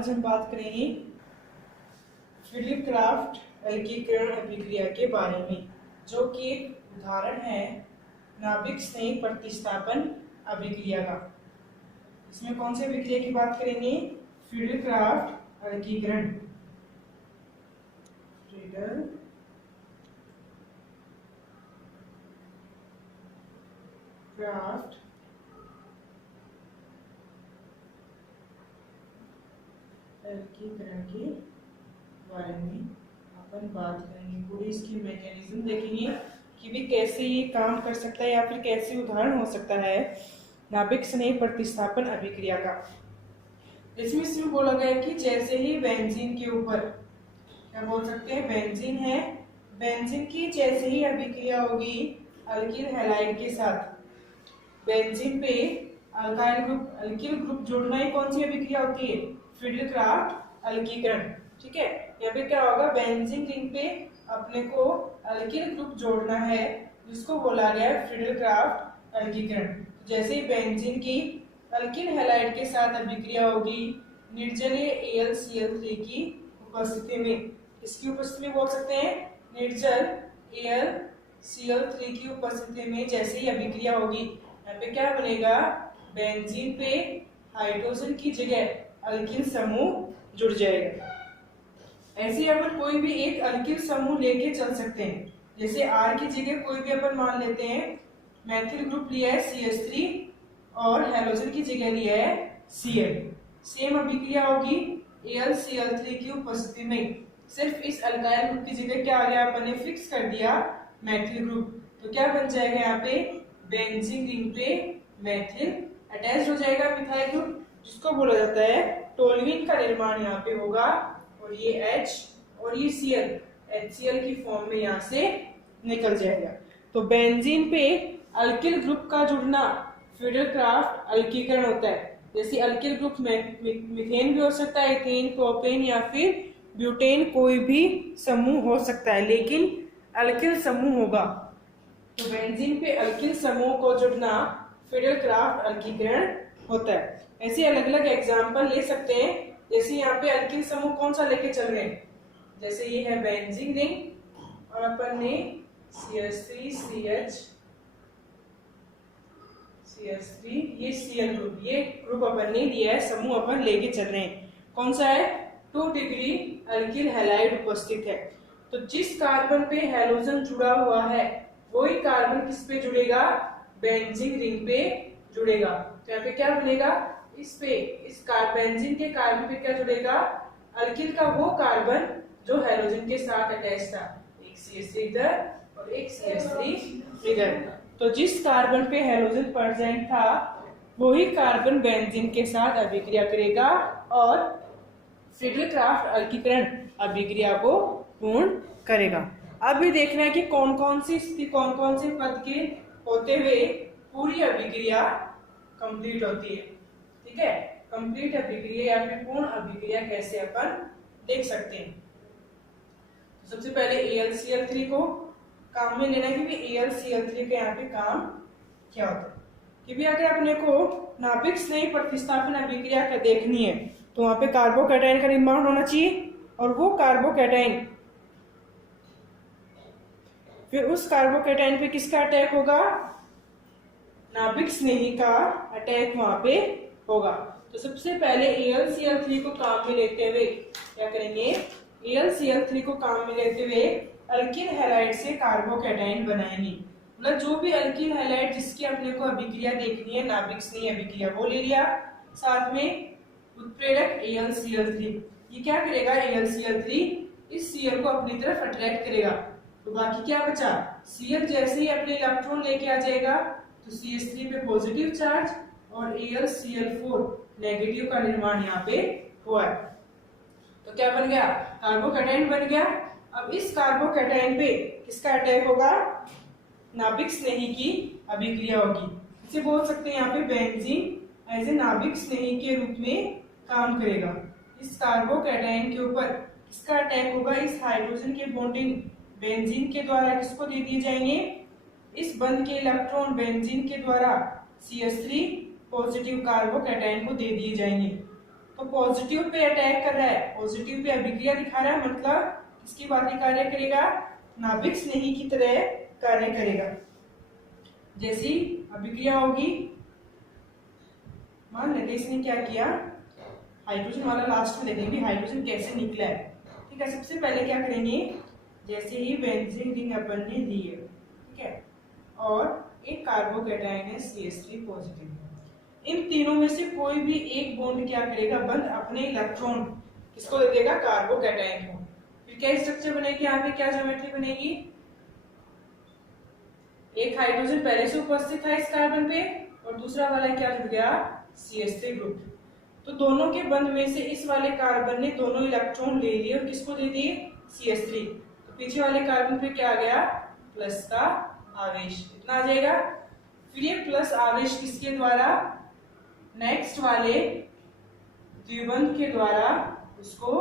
आज हम बात करेंगे फिलिप क्राफ्ट अलकीकरण अभिक्रिया के बारे में, जो कि एक उदाहरण है नाभिक स्नेह प्रतिस्थापन अभिक्रिया का। इसमें कौन से अभिक्रिया की बात करेंगे? फिलिप क्राफ्ट अलकीकरण, क्राफ्ट अलकीकरण के बारे में अपन बात करेंगे। पूरी इसकी मैकेनिज्म देखेंगे कि भी कैसे ये काम कर सकता है या फिर कैसे उदाहरण हो सकता है नाभिक स्नेह प्रतिस्थापन अभिक्रिया का। इसमें बोला गया कि जैसे ही बेंजीन के ऊपर, क्या बोल सकते हैं, बेंजीन है, बेंजीन की जैसे ही अभिक्रिया होगी अल्किल हैलाइड के साथ, बेंजीन पे अल्किल ग्रुप जुड़ना ही कौन सी अभिक्रिया होती है? फिलिप क्राफ्ट अलकीकरण। ठीक है, यहाँ पे क्या होगा, बेंजीन रिंग पे अपने को अल्किल ग्रुप जोड़ना है, जिसको बोला गया है फिलिप क्राफ्ट अलकीकरण। जैसे ही बेंजीन की अल्किल हैलाइड के साथ अभिक्रिया होगी निर्जलीय AlCl3 की उपस्थिति में, इसकी उपस्थिति में बोल सकते हैं निर्जल AlCl3 की उपस्थिति में जैसे ही अभिक्रिया होगी, यहाँ पे क्या बनेगा, बेंजीन पे हाइड्रोजन की जगह अल्किल समूह जुड़ जाएगा। ऐसे अपन कोई भी एक अल्किल समूह लेके चल सकते हैं। जैसे R की जगह कोई भी अपन मान लेते हैं मैथिल ग्रुप लिया है CH3 और हैलोजन की जगह लिया है Cl। सेम अभिक्रिया होगी AlCl3 की उपस्थिति में, सिर्फ इस अल्काइल ग्रुप की जगह क्या आ गया, अपन ने फिक्स कर दिया मैथिल ग्रुप। तो क्या बन जाएगा, यहाँ पे बेंजीन रिंग पे मैथिल अटैच हो जाएगा मिथाइल ग्रुप, जिसको बोला जाता है टोल्यूइन का निर्माण यहाँ पे होगा, और ये H और ये Cl HCl की फॉर्म में यहाँ से निकल जाएगा। तो बेंजीन पे अल्किल ग्रुप का जुड़ना फिलिप क्राफ्ट अलकीकरण होता है। जैसे अल्किल ग्रुप में मीथेन भी हो सकता है, इथेन, प्रोपेन या फिर ब्यूटेन, कोई भी समूह हो सकता है, लेकिन अल्किल समूह होगा। तो बेंजीन पे अल्किल समूह को जुड़ना फिलिप क्राफ्ट अलकीकरण होता है। ऐसे अलग अलग एग्जाम्पल ले सकते हैं। जैसे यहाँ पे अल्किल समूह कौन सा लेके चल रहे हैं, जैसे ये है बेंजीन रिंग और अपन ने CH3 ये Cl ग्रुप, ये ग्रुप अपन ने लिया है, समूह अपन लेके चल रहे हैं। कौन सा है? 2 डिग्री अल्किल हैलाइड उपस्थित है। तो जिस कार्बन पे हैलोजन जुड़ा हुआ है वही कार्बन किस पे जुड़ेगा, बेंजीन रिंग पे जुड़ेगा। तो यहाँ पे क्या बनेगा, इस बेंजीन के कार्बन पे क्या जुड़ेगा, अल्किल का वो कार्बन जो हैलोजन के साथ अटैच था, एक CH3 इधर और एक CH3 इधर। तो जिस कार्बन पे हैलोजन प्रेजेंट था वही कार्बन बेंजीन के साथ अभिक्रिया करेगा और फिलिप क्राफ्ट अलकीकरण अभिक्रिया को पूर्ण करेगा। अब भी देखना है कि कौन कौन से पद के होते हुए पूरी अभिक्रिया कंप्लीट होती है। ठीक है, कंप्लीट अभिक्रिया या फिर पूर्ण अभिक्रिया कैसे अपन देख सकते हैं। तो सबसे पहले AlCl3 को काम में लेना है, क्योंकि AlCl3 के यहाँ पे काम क्या होता है कि भी अगर अपने को नाभिक स्नेह प्रतिस्थापन अभिक्रिया का देखनी है तो वहां पे कार्बोकैटायन का निर्माण होना चाहिए, और वो कार्बोकैटायन फिर उस कार्बोकैटायन पे किसका अटैक होगा, नाभिक स्नेही का अटैक वहां पे होगा। तो सबसे पहले AlCl3 को काम में लेते हुए क्या करेंगे, AlCl3 को काम में लेते हुए अल्किल हैलाइड से कार्बोकैटायन बनाएंगे। मतलब जो भी अल्किल हैलाइड जिसकी अपने को अभिक्रिया देखनी है, नाभिक स्नेही अभिक्रिया, वो ले लिया, साथ में उत्प्रेरक AlCl3, ये क्या करेगा, AlCl3 इस Cl को अपनी तरफ अट्रैक्ट करेगा। तो बाकी क्या बचा, Cl जैसे ही अपने इलेक्ट्रॉन लेके आ जाएगा तो CH3 पे पॉजिटिव चार्ज और AlCl4 नेगेटिव का निर्माण यहाँ पे हुआ है। तो क्या बन गया, कार्बोकैटायन बन गया। अब इस कार्बोकैटायन पे किसका अटैक होगा, नाभिक स्नेही की अभिक्रिया होगी। इसे बोल सकते हैं यहाँ पे बेंजीन एज ए नाभिक स्नेही के रूप में काम करेगा। इस कार्बोकैटायन के ऊपर किसका अटैक होगा, इस हाइड्रोजन के बॉन्डिंग बेंजीन के द्वारा किसको दे दिए जाएंगे, इस बंध के इलेक्ट्रॉन बेंजीन के द्वारा CH3 पॉजिटिव कार्बोकैटायन को दे दिए जाएंगे। तो पॉजिटिव पे अटैक कर रहा है, पॉजिटिव पे अभिक्रिया दिखा रहा है, मतलब इसकी बात कार्य करेगा, नाभिक स्नेही की तरह कार्य करेगा। जैसी अभिक्रिया होगी, मान लेते इसने क्या किया, हाइड्रोजन वाला लास्ट में देखेंगे हाइड्रोजन कैसे निकला है। ठीक है, सबसे पहले क्या करेंगे, जैसे ही बेंजीन रिंग अपन ने लिए, ठीक है, और एक कार्बोकैटायन है CH3 पॉजिटिव, इन तीनों में से कोई भी एक बॉन्ड क्या करेगा, बंद अपने इलेक्ट्रॉन किसको दे देगा, कार्बोकैटायन को। फिर क्या स्ट्रक्चर बनेगी, यहाँ पे क्या ज्योमेट्री बनेगी, एक हाइड्रोजन पहले से उपस्थित था इस कार्बन पे और दूसरा वाला क्या जुड़ गया, CH3 ग्रुप। तो दोनों के बंध में से इस वाले कार्बन ने दोनों इलेक्ट्रॉन ले लिए और किसको दे दिए, CH3। तो पीछे वाले कार्बन पे क्या आ गया, प्लस का आवेश, इतना आ जाएगा। फिर ये प्लस आवेश किसके द्वारा, नेक्स्ट वाले द्विबंध के द्वारा उसको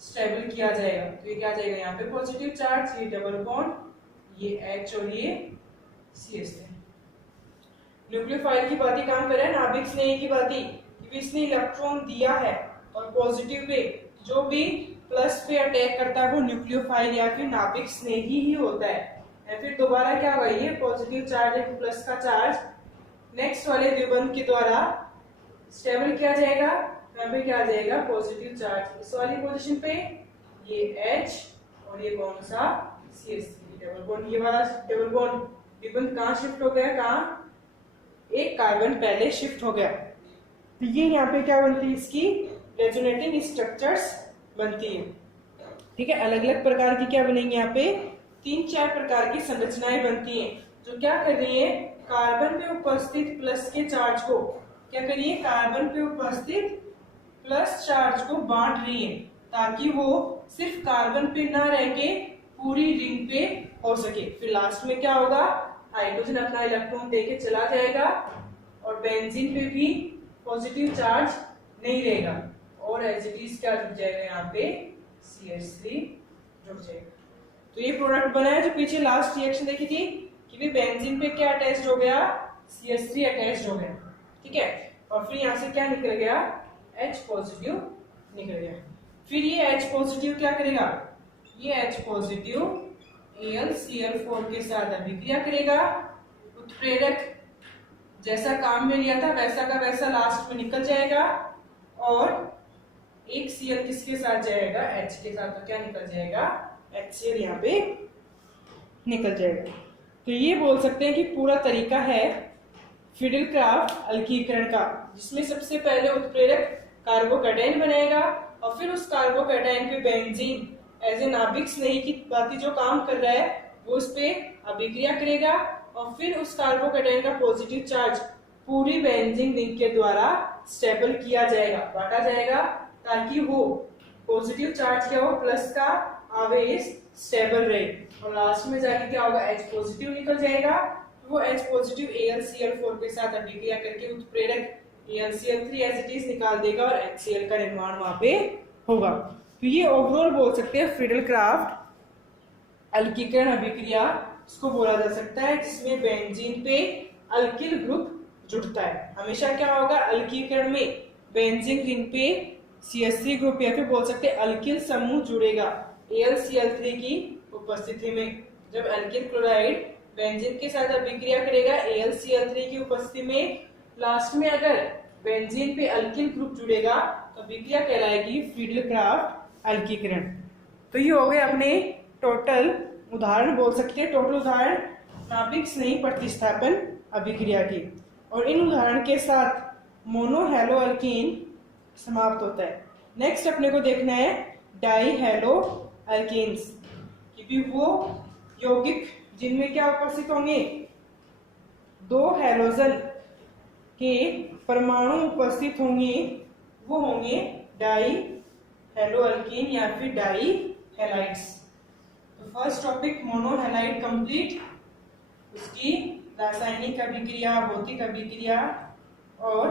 स्टेबल किया जाएगा। तो ये क्या आ जाएगा, यहाँ पे पॉजिटिव चार्ज, ये डबल बॉन्ड, ये H और ये CH3। न्यूक्लियोफाइल की बात ही काम कर रहा है, नाभिक स्नेही की बात ही, क्योंकि इसने इलेक्ट्रॉन दिया है और पॉजिटिव पे जो भी प्लस पे अटैक करता है वो न्यूक्लियोफाइल या फिर नाभिक स्नेही ही होता है। या फिर दोबारा क्या होगा, ये पॉजिटिव चार्ज है, प्लस का चार्ज नेक्स्ट वाले द्विबंध के द्वारा स्टेबल किया जाएगा। यहाँ पे क्या आ जाएगा, पॉजिटिव चार्ज इस वाली पोजीशन पे, ये H और ये कौन सा, CH3 डबल बॉन्ड। ये वाला डबल बॉन्ड द्विबंध कहाँ शिफ्ट हो गया, कहाँ, एक कार्बन पहले शिफ्ट हो गया। तो ये यहाँ पे क्या बनती है, इसकी रेजोनेटिंग स्ट्रक्चर्स बनती है। ठीक है, अलग अलग प्रकार की क्या बनेंगी, यहाँ पे 3-4 प्रकार की संरचनाएं बनती हैं, जो क्या कर रही है, कार्बन पे उपस्थित प्लस के चार्ज को क्या कर रही है, कार्बन पे उपस्थित प्लस चार्ज को बांट रही है, ताकि वो सिर्फ कार्बन पे ना रह के पूरी रिंग पे हो सके। फिर लास्ट में क्या होगा, हाइड्रोजन अपना इलेक्ट्रॉन देके चला जाएगा और बेंजीन पे भी पॉजिटिव चार्ज नहीं रहेगा और एज इट इज क्या जुड़ जाएगा, यहाँ पे CH3 जुड़ जाएगा। तो ये प्रोडक्ट बना है, जो पीछे लास्ट रिएक्शन देखी थी कि भी बेंजीन पे क्या अटैच हो गया, CH3 अटैच हो गया। ठीक है, और फिर यहाँ से क्या निकल गया, H पॉजिटिव निकल गया। फिर ये H पॉजिटिव क्या करेगा, ये H पॉजिटिव AlCl4 के साथ अभिक्रिया करेगा, उत्प्रेरक जैसा काम में लिया था वैसा का वैसा लास्ट में निकल जाएगा और एक Cl किसके साथ जाएगा, H के साथ। तो क्या निकल जाएगा, HCl यहाँ पे निकल जाएगा। तो ये बोल सकते हैं कि पूरा तरीका है फिडेलक्राफ्ट अलकीकरण का, जिसमें सबसे पहले उत्प्रेरक कार्बोकैटायन बनाएगा और फिर उस कार्बोकैटायन पे बेंजीन एज ए नाभिक स्नेही की बाती जो काम कर रहा है वो उस पे अभिक्रिया करेगा और फिर उस कार्बोकैटायन का पॉजिटिव चार्ज पूरी बेंजीन रिंग के द्वारा स्टेबल किया जाएगा, बांटा जाएगा, ताकि वो पॉजिटिव चार्ज क्या हो, प्लस का आवेश स्टेबल रहे। और लास्ट में जाके क्या होगा, H पॉजिटिव निकल जाएगा, वो H पॉजिटिव AlCl4 के साथ अभिक्रिया करके उत्प्रेरक AlCl3 एज इट इज निकाल देगा और HCl का निर्माण वहां पे होगा। तो ये ओवरऑल बोल सकते हैं फिडेलक्राफ्ट अलकीकरण अभिक्रिया इसको बोला जा सकता है, जिसमें बेंजीन पे अल्किल ग्रुप जुड़ता है। हमेशा क्या होगा, अलकीकरण में बेंजीन रिंग पे CH3 ग्रुप या फिर बोल सकते हैं अल्किल समूह जुड़ेगा AlCl3 की उपस्थिति में। जब अल्किल क्लोराइड बेंजीन के साथ अभिक्रिया करेगा AlCl3 की उपस्थिति में, लास्ट में अगर बेंजीन पे अल्किल ग्रुप जुड़ेगा तो अभिक्रिया कहलाएगी फिडेलक्राफ्ट अलकीकरण। तो ये हो गए अपने टोटल उदाहरण, बोल सकते हैं टोटल उदाहरण नाभिक स्नेही प्रतिस्थापन अभिक्रिया की। और इन उदाहरण के साथ मोनोहेलो अल्कीन समाप्त होता है। नेक्स्ट अपने को देखना है डाई हेलो अल्कीन्स, क्योंकि वो यौगिक जिनमें क्या उपस्थित होंगे, 2 हैलोजन के परमाणु उपस्थित होंगे, वो होंगे डाई हेलो अल्कीन या फिर डाई हैलाइड्स। तो फर्स्ट टॉपिक मोनोहैलाइड कंप्लीट, उसकी रासायनिक अभिक्रिया, भौतिक अभिक्रिया और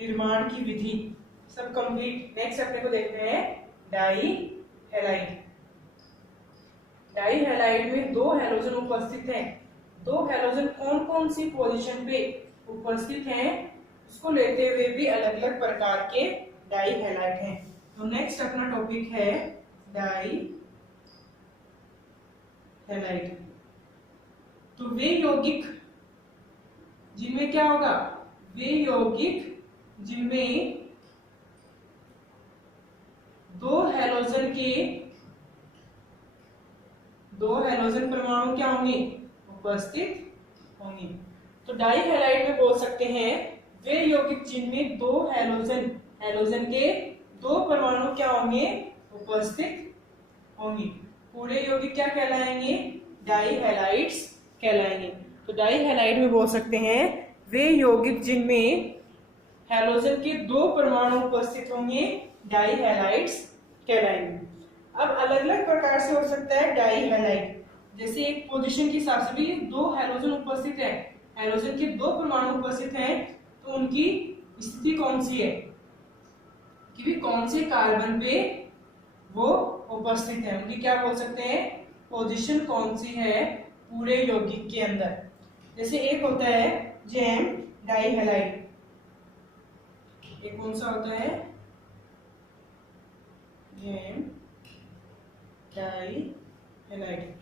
निर्माण की विधि सब कंप्लीट। नेक्स्ट अपने को देखते हैं डाई हैलाइड। डाई हैलाइड में 2 हैलोजन उपस्थित हैं। 2 हैलोजन कौन कौन सी पोजीशन पे उपस्थित हैं उसको लेते हुए भी अलग अलग प्रकार के डाई हैलाइड है। तो नेक्स्ट अपना टॉपिक है डाई हैलाइड। तो वे यौगिक जिनमें क्या होगा, वे यौगिक जिनमें दो हैलोजन परमाणु क्या होंगे, उपस्थित होंगे। तो डाई हैलाइड में बोल सकते हैं वे यौगिक जिनमें दो हैलोजन के दो परमाणु क्या होंगे, उपस्थित होंगे। पूरे यौगिक क्या कहलाएंगे, डाई हैलाइड्स कहलाएंगे। तो डाई हैलाइड में बोल सकते हैं वे यौगिक जिनमें हैलोजन के दो परमाणु उपस्थित होंगे, डाई हैलाइड्स कहलाएंगे। अब अलग अलग प्रकार से हो सकता है डाई हैलाइड, जैसे एक पोजीशन के हिसाब से भी दो हैलोजन उपस्थित है, हैलोजन के दो परमाणु उपस्थित हैं, तो उनकी स्थिति कौन सी है कि भी कौन से कार्बन पे वो उपस्थित है, उनकी क्या बोल सकते हैं, पोजीशन कौन सी है पूरे यौगिक के अंदर। जैसे एक होता है जैम डाई हैलाइड, एक कौन सा होता है, gem dihalide.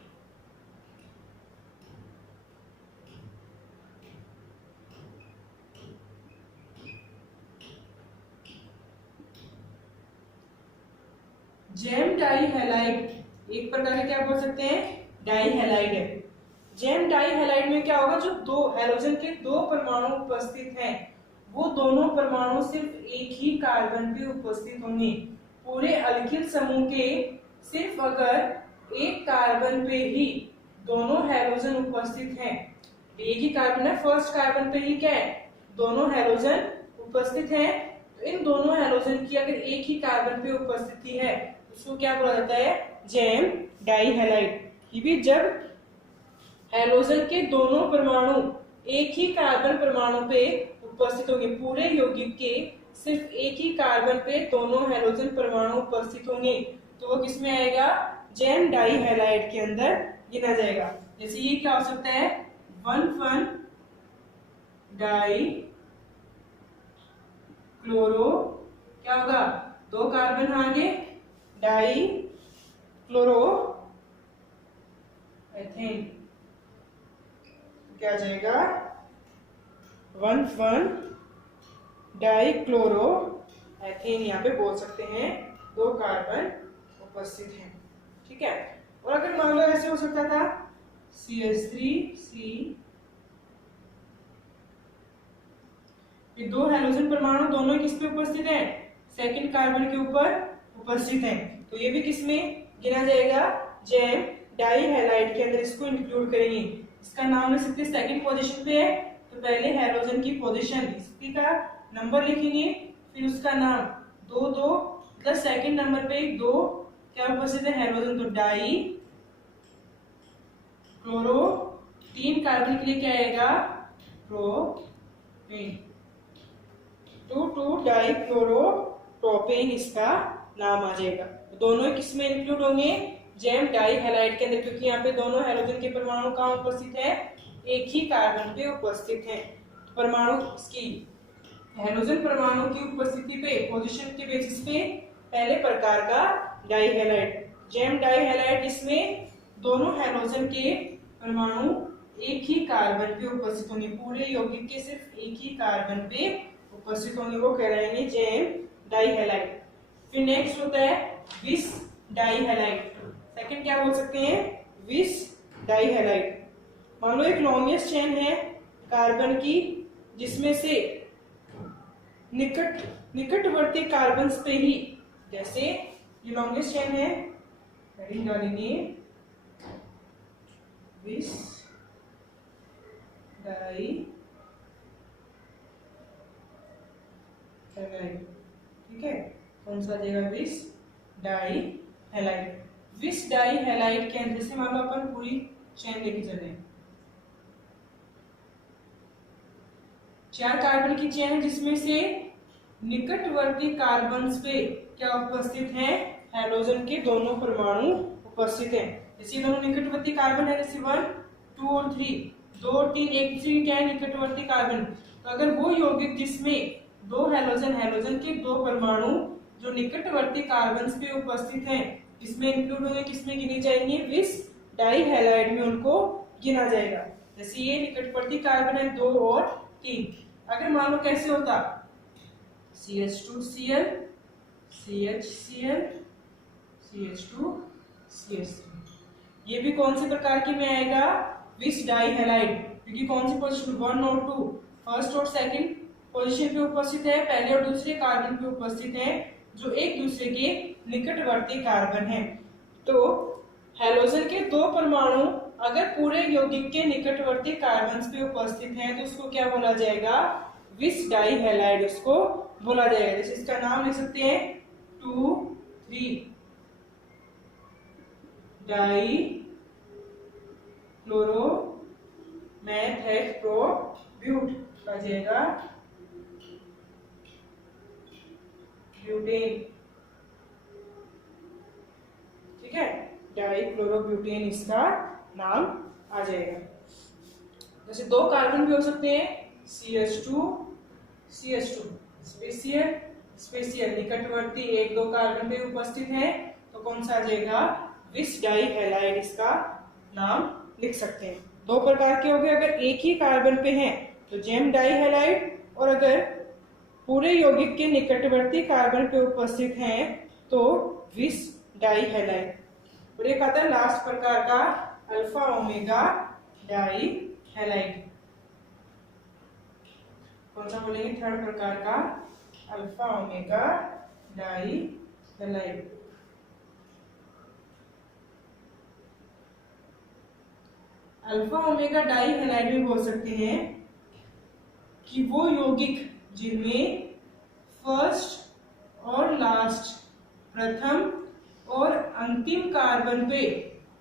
Gem dihalide एक प्रकार का क्या बोल सकते हैं, डाई हैलाइड है। जैम डाई हैलाइड में क्या होगा, जो दो हैलोजन के दो परमाणु उपस्थित हैं, वो दोनों परमाणु सिर्फ एक ही कार्बन पे उपस्थित होंगे। पूरे अल्किल समूह के सिर्फ अगर एक कार्बन पे ही दोनों हैलोजन उपस्थित हैं, एक ही कार्बन है, फर्स्ट कार्बन पे ही क्या है, दोनों हैलोजन उपस्थित हैं, तो इन दोनों हैलोजन की अगर एक ही कार्बन पे उपस्थिति है, उसको क्या बोला जाता है, जैम डाई हैलाइड। ये भी जब हैलोजन के दोनों परमाणु एक ही कार्बन परमाणु पे उपस्थित होंगे, पूरे यौगिक के सिर्फ एक ही कार्बन पे दोनों हैलोजन परमाणु उपस्थित होंगे, तो वो किसमें आएगा, जैम डाई हैलाइड के अंदर गिना जाएगा। जैसे ये क्या हो सकता है, 1,1 डाई क्लोरो, क्या होगा, दो कार्बन आगे, डाई क्लोरो एथेन, क्या जाएगा 1,1 डाई क्लोरो एथेन, यहाँ पे बोल सकते हैं दो कार्बन उपस्थित हैं, ठीक है। और अगर मान लो ऐसे हो सकता था CH3C, ये दो हैलोजन परमाणु दोनों किस पे उपस्थित हैं, सेकंड कार्बन के ऊपर उपस्थित हैं, तो ये भी किसमें गिना जाएगा, जैम डाई हैलाइड के अंदर इसको इंक्लूड करेंगे। इसका नाम लिख सकते हैं, सेकंड पोजीशन पे है तो पहले हैलोजन की पोजीशन, स्थिति का नंबर लिखेंगे, फिर उसका नाम, दो दो मतलब सेकंड नंबर पे दो क्या उपस्थित है, हैलोजन, तो डाई क्लोरो, तीन कार्बन के लिए क्या आएगा, प्रोपेन, 2,2 डाई क्लोरो प्रोपेन इसका नाम आ जाएगा। दोनों किसमें इंक्लूड होंगे, जैम डाई हैलाइड के अंदर, क्योंकि यहाँ पे दोनों हैलोजन के परमाणु कहाँ उपस्थित है, एक ही कार्बन पे उपस्थित हैं। तो परमाणु इसकी हैलोजन परमाणु की उपस्थिति पे, पोजीशन के बेसिस पे पहले प्रकार का dihalide, gem dihalide, इसमें दोनों हैलोजन के परमाणु एक ही कार्बन पे उपस्थित होंगे, पूरे यौगिक के सिर्फ एक ही कार्बन पे उपस्थित होंगे, वो कहलाएंगे जैम डाई हैलाइड। फिर नेक्स्ट होता है विस डाई हैलाइड, सेकंड क्या बोल सकते हैं, विस डाई हैलाइड। मान लो एक लॉन्गेस्ट चेन है कार्बन की, जिसमें से निकटवर्ती कार्बन्स पे ही, जैसे ये लॉन्गेस्ट चेन है, हेडिंग डालेंगे विस डाई हैलाइड, ठीक है, कौन सा देगा, विस डाई हैलाइड। विस डाई हैलाइड के अंदर से मान लो अपन पूरी चेन लेके चले, 4 कार्बन की चेन है, जिसमें से निकटवर्ती कार्बन्स पे क्या उपस्थित हैं, हैलोजन के दोनों परमाणु उपस्थित हैं। जैसे दोनों निकटवर्ती कार्बन है, जैसे 1, 2 और 3, 2 और 3 एक दूसरे के क्या है, निकटवर्ती कार्बन। तो अगर वो यौगिक जिसमें दो हैलोजन के दो परमाणु जो निकटवर्ती कार्बन पे उपस्थित हैं, किसमें इंक्लूड होंगे, किसमें गिने जाएंगे, विस डाई हैलाइड में उनको गिना जाएगा। जैसे ये निकटवर्ती कार्बन है 2 और 3। अगर मान लो कैसे होता, CH2Cl CHCl CH2CH3, ये भी कौन से प्रकार के में आएगा, विस डाई हैलाइड, क्योंकि कौन सी पोजीशन 1 और 2 फर्स्ट और सेकंड पोजीशन पे उपस्थित है, पहले और दूसरे कार्बन पे उपस्थित हैं, जो एक दूसरे के निकटवर्ती कार्बन हैं। तो हैलोजन के दो परमाणु अगर पूरे यौगिक के निकटवर्ती कार्बन पे उपस्थित हैं तो उसको क्या बोला जाएगा, विस डाई हैलाइड उसको बोला जाएगा। जैसे इसका नाम लिख सकते हैं 2,3 डाई क्लोरो मैथ प्रो ब्यूट आ जाएगा ब्यूटेन, ठीक है, डाइक्लोरोब्यूटेन इसका नाम आ जाएगा। जैसे दो कार्बन भी हो सकते हैं, CH2 स्पेसियल स्पेसियल निकटवर्ती एक दो कार्बन पे उपस्थित है, तो कौन सा आ जाएगा, विस डाई हैलाइड इसका नाम लिख सकते हैं। दो प्रकार के हो गए, अगर एक ही कार्बन पे हैं तो जेम डाई हैलाइड, और अगर पूरे यौगिक के निकटवर्ती कार्बन पे उपस्थित हैं तो विस डाई हैलाइड। और एक आता है लास्ट प्रकार का अल्फा ओमेगा डाई हैलाइड। कौन सा बोलेंगे, थर्ड प्रकार का alpha omega die halide. Alpha omega die halide में बोल सकते हैं कि वो यौगिक जिनमें फर्स्ट और लास्ट, प्रथम और अंतिम कार्बन पे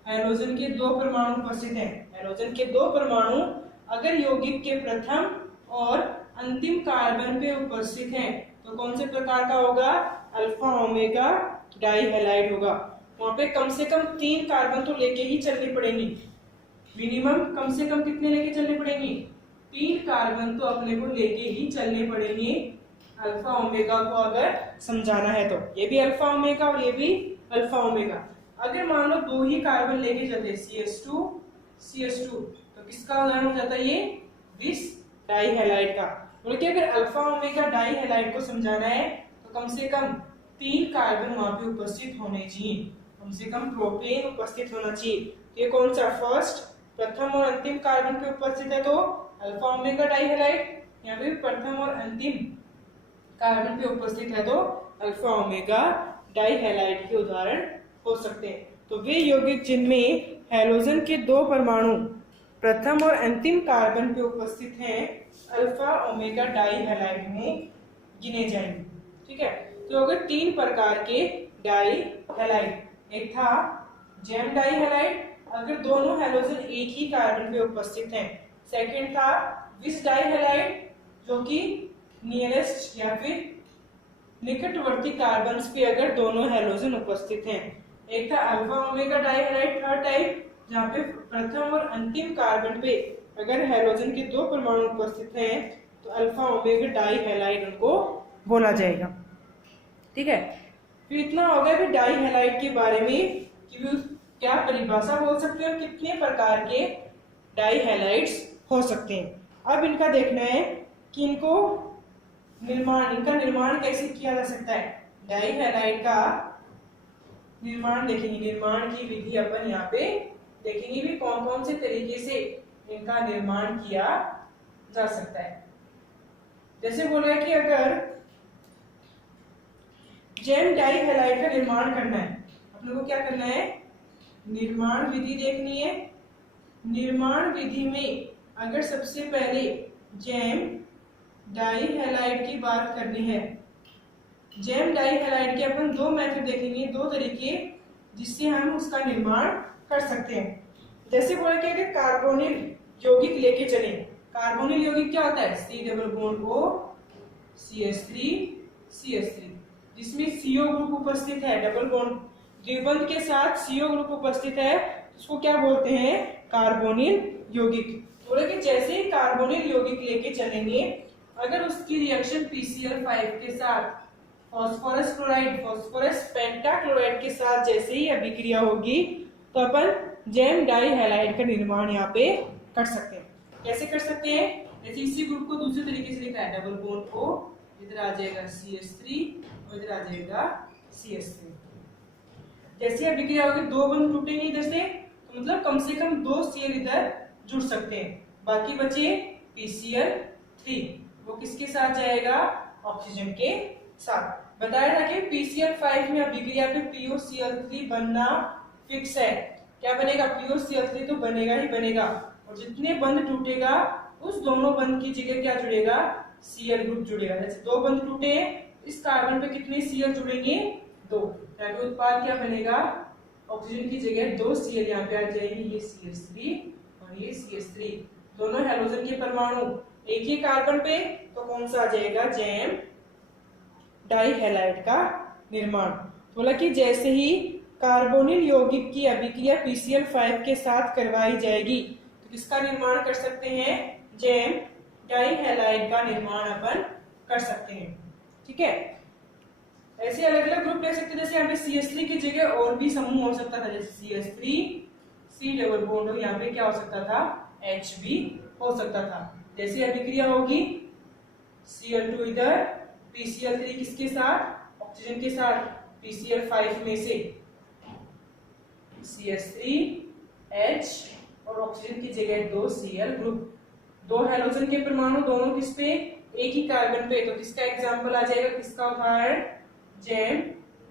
हैलोजन के दो परमाणु उपस्थित हैं। हैलोजन के दो परमाणु अगर यौगिक के प्रथम और अंतिम कार्बन पे उपस्थित हैं तो कौन से प्रकार का होगा, अल्फा ओमेगा डाई हैलाइड होगा। वहां पे कम से कम 3 कार्बन तो लेके ही चलनी पड़ेंगी, मिनिमम कम से कम कितने लेके चलने पड़ेंगे, 3 कार्बन तो अपने को लेके ही चलने पड़ेंगे अल्फा ओमेगा को अगर समझाना है तो। ये भी अल्फा ओमेगा और ये भी अल्फा ओमेगा। अगर मान लो दो ही कार्बन लेके चलते CH2 तो किसका उदाहरण हो जाता है, ये विस डाई हैलाइड का। बोले अगर अल्फा ओमेगा डाई हैलाइड को समझाना है तो कम से कम 3 कार्बन वहां पे उपस्थित होने चाहिए, कम से कम प्रोपेन उपस्थित होना चाहिए। ये कौन सा, फर्स्ट, प्रथम और अंतिम कार्बन पे उपस्थित है तो अल्फा ओमेगा डाई हैलाइड, यहाँ पे प्रथम और अंतिम कार्बन पे उपस्थित है तो अल्फा ओमेगा डाई हैलाइड के उदाहरण हो सकते हैं। तो वे यौगिक जिनमें हैलोजन के दो परमाणु प्रथम और अंतिम कार्बन पे उपस्थित हैं अल्फा ओमेगा डाई हैलाइड में गिने जाएंगे, ठीक है। तो अगर 3 प्रकार के डाई हैलाइड, एक था जेम डाई हैलाइड अगर दोनों हैलोजन एक ही कार्बन पे उपस्थित हैं, सेकंड था विस डाई हैलाइड जो कि नियरेस्ट या फिर निकटवर्ती कार्बन पे अगर दोनों हैलोजन उपस्थित हैं, एक था alpha omega die halide third type जहाँ पे प्रथम और अंतिम कार्बन पे अगर हैलोजन के दो परमाणु उपस्थित हैं तो अल्फा ओमेगा डाई हैलाइड उनको बोला जाएगा, ठीक है। फिर इतना हो गया फिर डाई हैलाइड के बारे में कि क्या परिभाषा बोल सकते हैं, कितने प्रकार के डाई हैलाइड्स हो सकते हैं। अब इनका देखना है कि इनका निर्माण कैसे किया जा सकता है। डाई हैलाइड का निर्माण देखेंगे, निर्माण की विधि अपन यहाँ पे देखेंगे भी कौन कौन से तरीके से इनका निर्माण किया जा सकता है। जैसे बोला है कि अगर जेम डाई हैलाइड का निर्माण करना है, अपने को क्या करना है, निर्माण विधि देखनी है। निर्माण विधि में अगर सबसे पहले जेम डाई हैलाइड की बात करनी है, जेम डाई हैलाइड के अपन 2 मेथड देखेंगे, 2 तरीके जिससे हम उसका निर्माण कर सकते हैं। जैसे बोला कि अगर कार्बोनिल यौगिक लेके चले, कार्बोनिल यौगिक क्या होता है, C double bond O CH3 जिसमें CO ग्रुप उपस्थित है, डबल बॉन्ड द्विबंध के साथ CO ग्रुप उपस्थित है, उसको क्या बोलते हैं, कार्बोनिल यौगिक। बोले कि जैसे ही कार्बोनिल यौगिक लेके चलेंगे अगर उसकी रिएक्शन PCl5 के साथ फास्फोरस क्लोराइड, फास्फोरस पेंटाक्लोराइड के साथ जैसे ही अभिक्रिया होगी तो अपन जैम डाई हैलाइड का निर्माण यहाँ पे कर सकते हैं। कैसे कर सकते हैं? जैसे इसी ग्रुप को दूसरे तरीके से लिखा है, डबल बॉन्ड को इधर आ जाएगा CH3 और इधर आ जाएगा CH3। जैसे अभिक्रिया होगी दो बंध टूटेंगे इधर से, तो मतलब कम से कम 2 Cl इधर जुड़ सकते हैं, बाकी बचे PCl3, वो किसके साथ जाएगा? ऑक्सीजन के साथ। बताया था कि PCl5 में अभिक्रिया पे POCl3 बनना फिक्स है। क्या बनेगा? POCl3 तो बनेगा ही बनेगा, और जितने बंध टूटेगा उस दोनों बंध की जगह क्या जुड़ेगा? Cl ग्रुप जुड़ेगा। जैसे 2 बंध टूटे, इस कार्बन पे कितने Cl जुड़ेंगे? 2। उत्पाद क्या बनेगा? ऑक्सीजन की जगह 2 Cl यहाँ पे आ जाएंगे, ये CH3 और ये CH3, दोनों हैलोजन के परमाणु एक ही कार्बन पे, तो कौन सा आ जाएगा? जैम डाई हैलाइड का निर्माण। बोला कि जैसे ही कार्बोनिल यौगिक की अभिक्रिया PCl5 के साथ करवाई जाएगी तो किसका निर्माण कर सकते हैं? जैम डाई हैलाइड का निर्माण अपन कर सकते हैं। ठीक है, ऐसे अलग अलग ग्रुप ले सकते हैं। जैसे यहाँ पे CH3 की जगह और भी समूह हो सकता था, जैसे CH3 C डबल बॉन्ड हो, यहाँ पे क्या हो सकता था? H भी हो सकता था। जैसे अभिक्रिया होगी Cl2 इधर, PCl3 किसके साथ? ऑक्सीजन के साथ, PCl5 में से CH3 H और ऑक्सीजन की जगह 2 Cl ग्रुप, 2 हैलोजन के परमाणु दोनों किस पे? एक ही कार्बन पे, तो किसका एग्जाम्पल आ जाएगा? किसका उदाहरण? जैम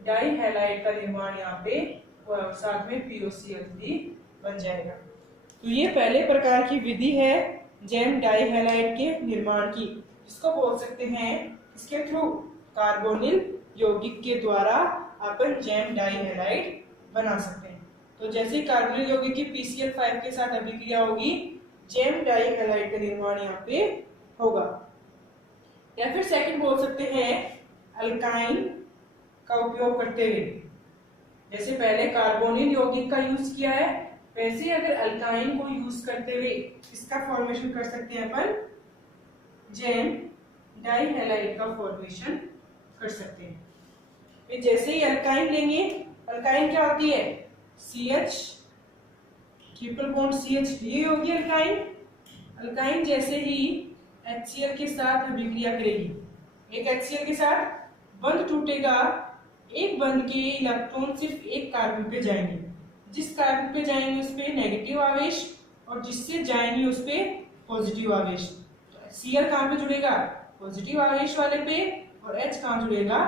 डाई हैलाइड का निर्माण यहाँ पे, और साथ में POCl3 बन जाएगा। तो ये पहले प्रकार की विधि है जैम डाई हैलाइड के निर्माण की, इसको बोल सकते हैं इसके थ्रू कार्बोनिल यौगिक के द्वारा अपन जैम डाई हैलाइड बना सकते हैं। तो जैसे कार्बोनिल यौगिक की PCl5 के साथ अभिक्रिया होगी, जैम डाई हैलाइड का निर्माण यहाँ पे होगा। या फिर सेकंड बोल सकते हैं अल्काइन का उपयोग करते हुए, जैसे पहले कार्बोनिल यौगिक का यूज किया है, वैसे अगर अल्काइन को यूज करते हुए इसका फॉर्मेशन कर सकते हैं अपन, जैम डाई हैलाइड का फॉर्मेशन कर सकते हैं। फिर जैसे ही अल्काइन लेंगे, अल्काइन क्या होती है? CH ट्रिपल बॉन्ड CH, ये होगी अल्काइन। अल्काइन जैसे ही HCl के साथ अभिक्रिया करेगी, एक HCl के साथ बंध टूटेगा, एक बंध के इलेक्ट्रॉन सिर्फ एक कार्बन पे जाएंगे, जिस कार्बन पे जाएंगे उस पे नेगेटिव आवेश और जिससे जाएंगे उस पे पॉजिटिव आवेश। तो Cl कहाँ पे जुड़ेगा? पॉजिटिव आवेश वाले पे, और H कहाँ जुड़ेगा?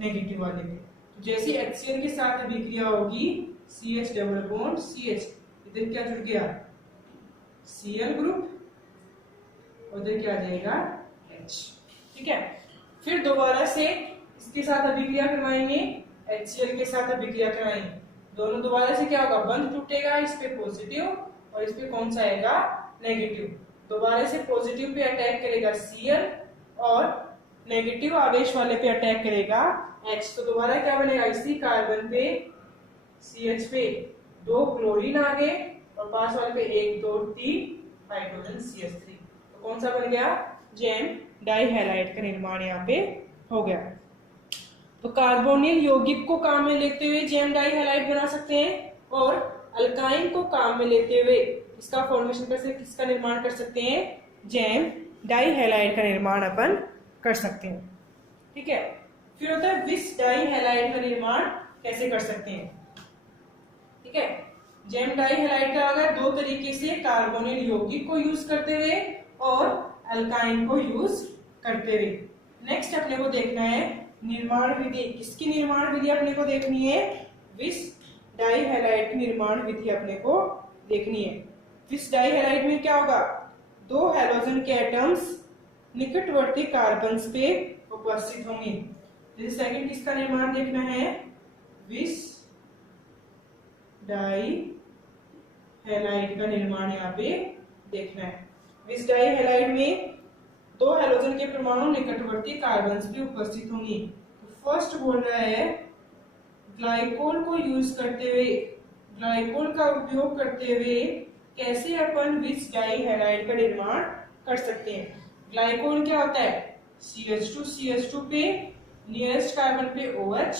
नेगेटिव वाले पे। तो जैसे HCl के साथ अभिक्रिया होगी CH डबल बॉन्ड CH, इधर क्या जुड़ गया? Cl ग्रुप, उधर क्या आ जाएगा? H। ठीक है, फिर दोबारा से इसके साथ अभिक्रिया करवाएंगे, HCl के साथ अभिक्रिया कराएंगे, दोनों दोबारा से क्या होगा? बंध टूटेगा, इस पे पॉजिटिव और इस पे कौन सा आएगा? नेगेटिव। दोबारा से पॉजिटिव पे अटैक करेगा Cl और नेगेटिव आवेश वाले पे अटैक करेगा H। तो दोबारा क्या बनेगा? इसी कार्बन पे CH पे 2 क्लोरीन आ गए और पास वाले पे 1 2 3 हाइड्रोजन CH3। तो कौन सा बन गया? जैम डाई हैलाइड का निर्माण यहाँ पे हो गया। तो कार्बोनिल यौगिक को काम में लेते हुए जैम डाई हैलाइड बना सकते हैं, और अल्काइन को काम में लेते हुए इसका फॉर्मेशन कैसे, किसका निर्माण कर सकते हैं? जैम डाई हैलाइड का निर्माण अपन कर सकते हैं। ठीक है, फिर होता है विस डाई हैलाइड का निर्माण कैसे कर सकते हैं। ठीक है, जैम डाई हैलाइड का अगर 2 तरीके से, कार्बोनिल यौगिक को यूज करते हुए और अल्काइन को यूज करते हुए। नेक्स्ट अपने को देखना है निर्माण विधि। किसकी निर्माण विधि अपने को देखनी है? विस डाई हैलाइड की निर्माण विधि अपने को देखनी है। विस डाई हैलाइड में क्या होगा? 2 हैलोजन के एटम्स निकटवर्ती कार्बन्स पे उपस्थित होंगे। जैसे सेकंड किसका निर्माण देखना है? विस डाई हैलाइड का निर्माण यहाँ पे देखना है। विस डाई हैलाइड में 2 हैलोजन के परमाणु निकटवर्ती कार्बन्स पे उपस्थित होंगे। तो फर्स्ट बोल रहा है ग्लाइकोल को यूज करते हुए, ग्लाइकोल का उपयोग करते हुए कैसे अपन विस डाई हैलाइड का निर्माण कर सकते हैं। ग्लाइकोल क्या होता है, CH2 पे नियरेस्ट कार्बन पे OH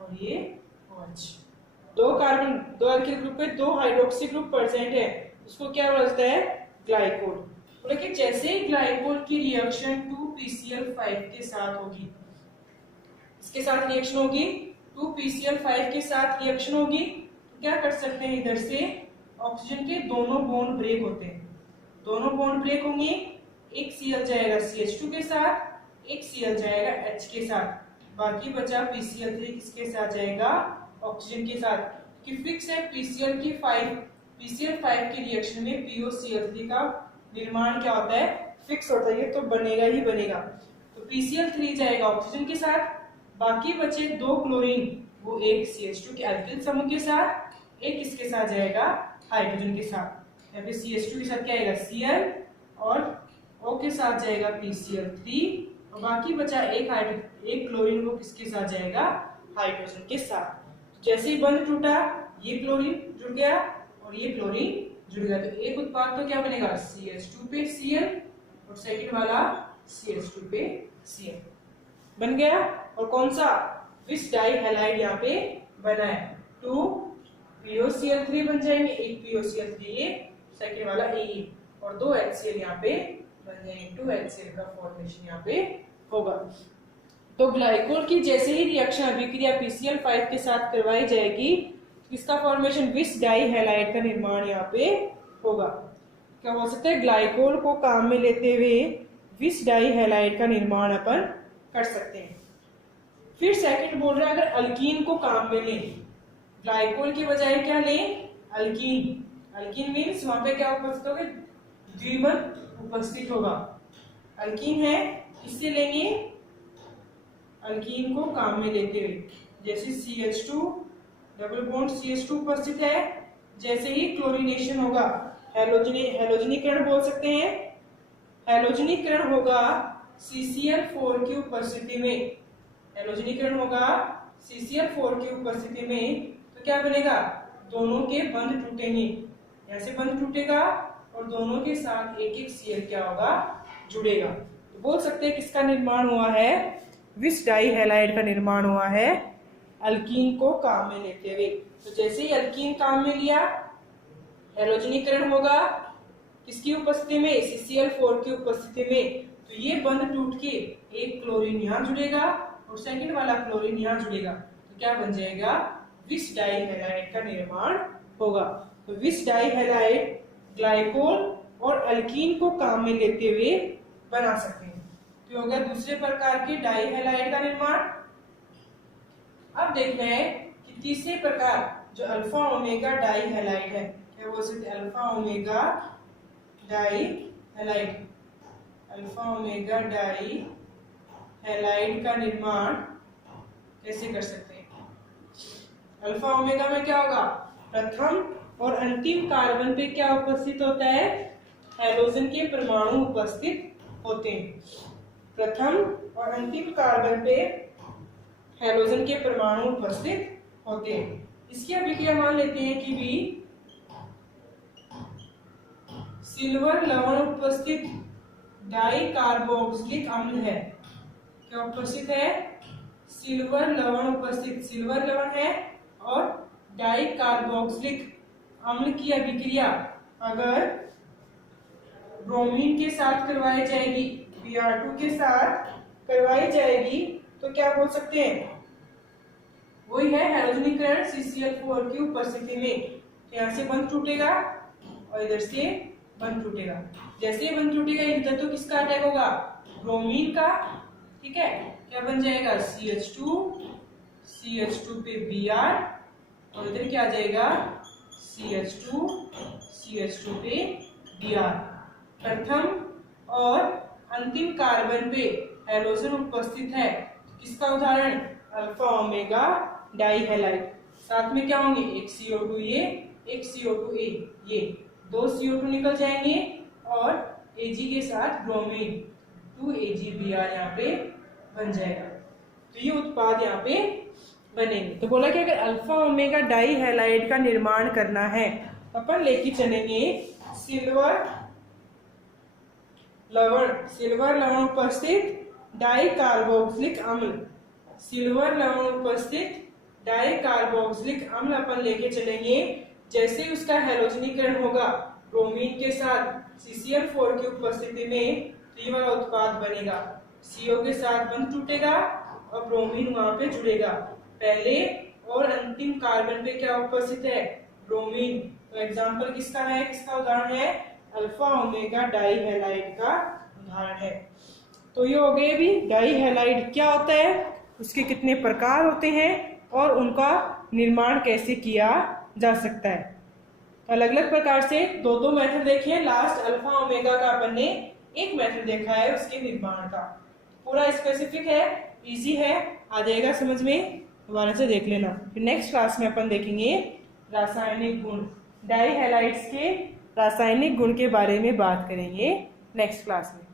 और ये OH, दो कार्बन, दो अल्किल ग्रुप पे दो हाइड्रोक्सी ग्रुप प्रेजेंट है, उसको क्या बोलते हैं, ग्लाइकोल। बोले कि जैसे ही ग्लाइकोल की रिएक्शन 2PCl5 के साथ होगी, इसके साथ रिएक्शन होगी, 2PCl5 के साथ रिएक्शन होगी, तो क्या कर सकते हैं, इधर से ऑक्सीजन के दोनों बॉन्ड ब्रेक होते हैं, दोनों बॉन्ड ब्रेक होंगे, एक Cl जाएगा CH2 के साथ, एक Cl जाएगा H के साथ, बाकी बचा PCl3 किसके साथ जाएगा, ऑक्सीजन के साथ, कि फिक्स है PCl5 की रिएक्शन में POCl3 का निर्माण क्या होता है, फिक्स होता है, ये तो बनेगा ही बनेगा। तो PCl3 जाएगा ऑक्सीजन के साथ, बाकी बचे दो क्लोरीन, वो एक CH2 के अल्किल समूह के साथ, एक किसके साथ जाएगा, हाइड्रोजन के साथ। यहाँ पे CH2 के साथ क्या आएगा, Cl, और O के साथ जाएगा PCl3, और बाकी बचा एक क्लोरीन, वो किसके साथ जाएगा, हाइड्रोजन के साथ। जैसे ही बंध टूटा, ये क्लोरीन जुड़ गया और ये क्लोरीन जुड़ गया, तो एक उत्पाद तो क्या बनेगा, CH2 पे Cl और सेकंड वाला CH2 पे Cl बन गया। और कौन सा, विस डाई हैलाइड यहाँ पे बना है, 2 POCl3 बन जाएंगे, एक POCl3 ये, सेकंड वाला AA, और दो HCl यहाँ पे बन जाएंगे, 2 HCl का फॉर्मेशन यहाँ पे होगा। तो ग्लाइकोल की जैसे ही रिएक्शन अभिक्रिया PCl5 के साथ करवाई जाएगी, इसका फॉर्मेशन विस डाई हैलाइड का निर्माण यहाँ पे होगा। क्या हो सकता है, ग्लाइकोल को काम में लेते हुए विस डाई हैलाइड का निर्माण अपन कर सकते हैं। फिर सेकंड बोल रहा है, अगर अल्कीन को काम में लें, ग्लाइकोल की बजाय क्या लें, अल्कीन। अल्कीन मीन्स वहां पे क्या उपस्थित होगा, द्विबंध उपस्थित होगा। अल्कीन है, इससे लेंगे अल्कीन को काम में लेते हुए, जैसे CH2 डबल बॉन्ड CH2 उपस्थित है, जैसे ही क्लोरीनेशन होगा, हैलोजनीकरण बोल सकते हैं, हैलोजनीकरण होगा CCl4 की उपस्थिति में, हैलोजनीकरण होगा CCl4 की उपस्थिति में, तो क्या बनेगा, दोनों के बंध टूटेंगे, यहाँ से बंध टूटेगा और दोनों के साथ एक एक Cl क्या होगा, जुड़ेगा। तो बोल सकते हैं किसका निर्माण हुआ है, विस डाई हैलाइड का निर्माण हुआ है अल्कीन को काम में लेते हुए। तो जैसे ही अल्कीन काम में लिया, हैलोजनीकरण होगा किसकी उपस्थिति में, CCl4 की उपस्थिति में, तो ये बंध टूट के एक क्लोरीन यहाँ जुड़ेगा और सेकंड वाला क्लोरीन यहाँ जुड़ेगा, तो क्या बन जाएगा, विस डाई हैलाइड का निर्माण होगा। तो विस डाई हैलाइड ग्लाइकोल और अल्कीन को काम में लेते हुए बना सकते हैं। तो हो गया दूसरे प्रकार के डाई हैलाइड का निर्माण। अब देखना है कि तीसरे प्रकार जो अल्फा ओमेगा डाई हैलाइड है, क्या बोल सकते हैं, alpha omega die halide, alpha omega die halide का निर्माण कैसे कर सकते हैं। अल्फा ओमेगा में क्या होगा, प्रथम और अंतिम कार्बन पे क्या उपस्थित होता है, हैलोजन के परमाणु उपस्थित होते हैं। प्रथम और अंतिम कार्बन पे हैलोजन के परमाणु उपस्थित होते हैं। इसकी अभिक्रिया मान लेते हैं कि भी सिल्वर लवण उपस्थित डाई कार्बोक्सिलिक अम्ल है, क्या उपस्थित है, सिल्वर लवण उपस्थित, सिल्वर लवण है और डाई कार्बोक्सिलिक अम्ल की अभिक्रिया अगर ब्रोमीन के साथ करवाई जाएगी, Br2 के साथ करवाई जाएगी, तो क्या बोल सकते हैं, वही है हैलोजनीकरण CCl4 की उपस्थिति में। तो यहाँ से बंध टूटेगा और इधर से बंध टूटेगा, जैसे ही बंध टूटेगा इधर तो किसका अटैक होगा, ब्रोमीन का, ठीक है, क्या बन जाएगा CH2 पे Br और इधर क्या आ जाएगा CH2 पे Br। प्रथम और अंतिम कार्बन पे हैलोजन उपस्थित है, किसका उदाहरण, अल्फा ओमेगा डाई हैलाइड। साथ में क्या होंगे, एक CO2 ये, एक CO2 ये, दो CO2 निकल जाएंगे और Ag के साथ ब्रोमीन 2AgBr यहाँ पे बन जाएगा। तो ये उत्पाद यहाँ पे बनेंगे। तो बोला कि अगर अल्फा ओमेगा डाई हैलाइड का निर्माण करना है, अपन लेके चलेंगे सिल्वर लवण, सिल्वर लवण उपस्थित डाई कार्बोक्सिलिक अम्ल, सिल्वर लवण उपस्थित डाई कार्बोक्सिलिक अम्ल अपन लेके चलेंगे। जैसे उसका हैलोजनीकरण होगा ब्रोमीन के साथ CCl4 की उपस्थिति में, तो ये वाला उत्पाद बनेगा। CO के साथ बंध टूटेगा और ब्रोमीन वहां पे जुड़ेगा। पहले और अंतिम कार्बन पे क्या उपस्थित है? ब्रोमीन। तो एग्जाम्पल किसका है, किसका उदाहरण है? अल्फा ओमेगा डाई हैलाइड का उदाहरण है। तो ये हो गए भी डाई हैलाइड क्या होता है, उसके कितने प्रकार होते हैं और उनका निर्माण कैसे किया जा सकता है। अलग अलग प्रकार से दो मेथड देखे हैं। लास्ट अल्फा ओमेगा का अपन ने एक मेथड देखा है उसके निर्माण का। पूरा स्पेसिफिक है, इजी है, आ जाएगा समझ में, दोबारा से देख लेना। फिर नेक्स्ट क्लास में अपन देखेंगे रासायनिक गुण, डाई हैलाइड्स के रासायनिक गुण के बारे में बात करेंगे नेक्स्ट क्लास में।